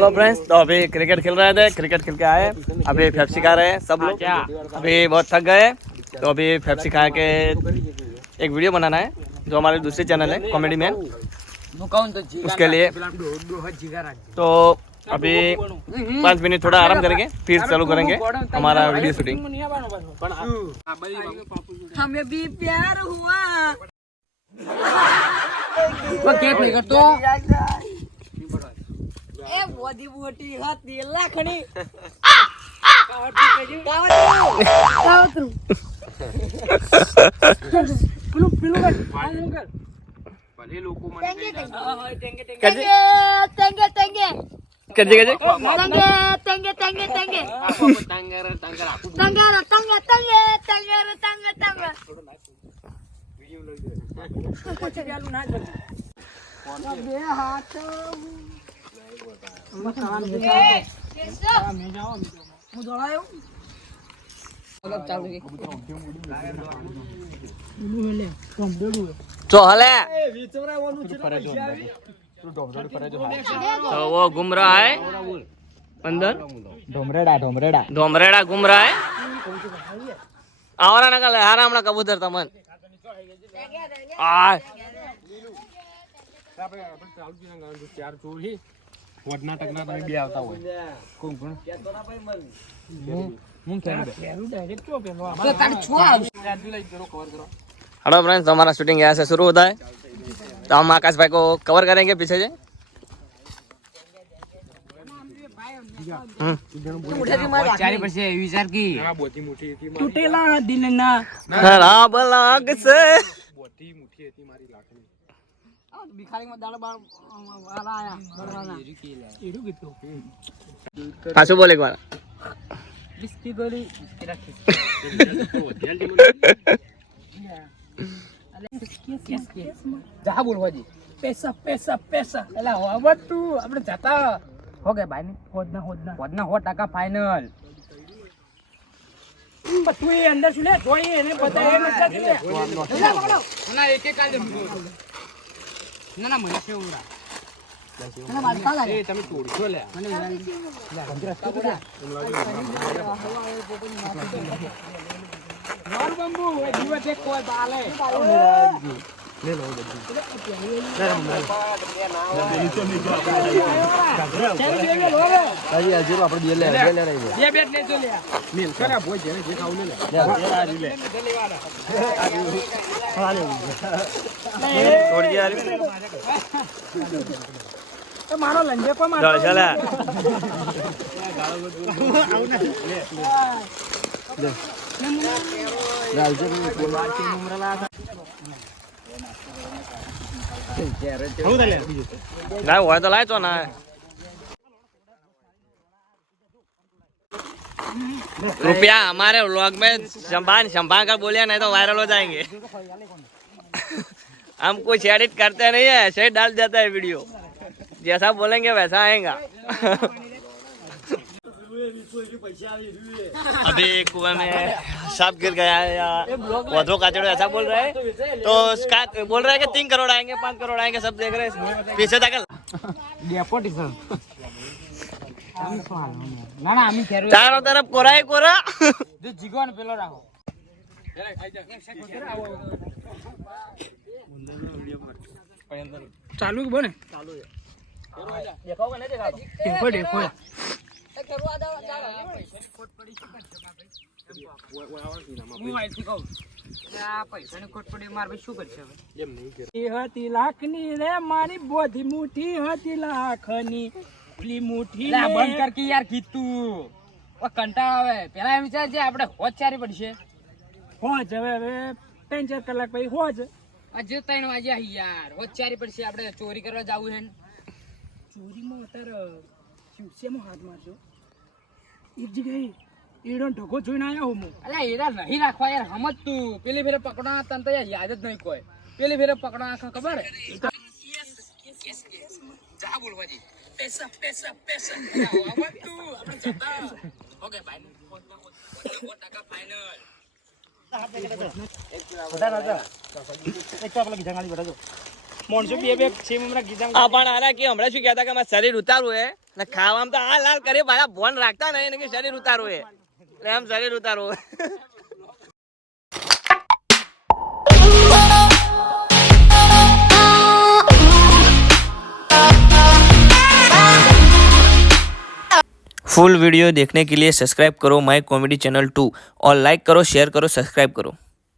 Hello friends, तो अभी cricket खेल रहे थे, क्रिकेट खेल के आए, अभी पेप्सी खा रहे हैं सब लोग। अभी बहुत थक गए, तो अभी पेप्सी खा के एक वीडियो बनाना है जो हमारे दूसरे चैनल है कॉमेडी मैन, उसके लिए। तो अभी 5 मिनट थोड़ा आराम करेंगे, फिर चालू करेंगे हमारा वीडियो शूटिंग। हमें भी प्यार हुआ। ए बोधी बोटी हाथी लाखनी तो हले तो वो घूम रहा है अंदर, ढोमरेड़ा घूम रहा है। आवरा नकल है हारा हमना कबूतर तमन आ हेलो फ्रेंड्स, हमारा शूटिंग यहाँ से शुरू होता है, तो हम आकाश भाई को कवर करेंगे पीछे से। खराब लाग से पाछो बोल एक बार। जहाँ बोलवाजी पैसा पैसा पैसा एला होवा तू આપણે જતા હો ગયા ભાઈ ને હોદના 100% ફાઇનલ તું એ અંદર શું લે જોઈ એને બતા એ નતા લે ના એક એક કાલે ના મને કેવડા ના મારતા લાગે એ તમે તોડજો લે મને નોર બંબુ એ દિવસ એક કોઈ બાલે ले लो मारो लंजे को मारो चला ना वो तो लाए तो ना रुपया हमारे व्लॉग में संभाल कर बोलिए, नहीं तो वायरल हो जाएंगे। हम कुछ एडिट करते नहीं है, ऐसे ही डाल देता है वीडियो, जैसा बोलेंगे वैसा आएगा। अभी कुएं में सांप गिर गया है या वधो काचड़ो ऐसा बोल रहे हैं, तो बोल रहे हैं कि 3 करोड़ आएंगे 5 करोड़ आएंगे, सब देख रहे हैं पीछे तक। चारों तरफ कोरा ही कोरा। जीवन पेलो राखो चालू के बने चालू है देखो नहीं देखो देखो લાખની રે મારી બોધી મુઠી હતી લાખની પેલી મુઠી બંધ કર કે યાર કીધું કંટાળો આવે પેલા એમ વિચાર છે આપણે હોજ ચારી પડશે હોજ હવે 3-4 કલાક પછી હોજ આજે 3 વાગ્યા યાર હોજ ચારી પડશે આપણે ચોરી કરવા જાવું છે ચોરીમાં અત્યારે શિવસેમાં હાથ મારજો એક જગ્યાએ એડો ઢગો જોઈને આવ્યો હું અલ્યા એડા નહીં રાખવા યાર સમજ તું પેલી ફેરે પકડવા તને તો યાદ જ નહીં કોઈ પેલી ફેરે પકડવા આખા ખબર જા બોલવાજી पैसा पैसा पैसा आवत तू આપણે જતા ઓકે ભાઈ 100% ફાઇનલ એક ચોકલા ગીધા ગાડી બેઠા જો માણસો બે બે છે હમણાં ગીતા આ પણ આના કે હમણાં શું કહેતા કે મારે શરીર ઉતારવું હે ને ખાવામાં તો હાલ હાલ કરી મારા ફોન રાખતા નહીં કે શરીર ઉતારવું હે એટલે એમ શરીર ઉતારવું फुल वीडियो देखने के लिए सब्सक्राइब करो माय कॉमेडी चैनल 2 और लाइक करो शेयर करो सब्सक्राइब करो।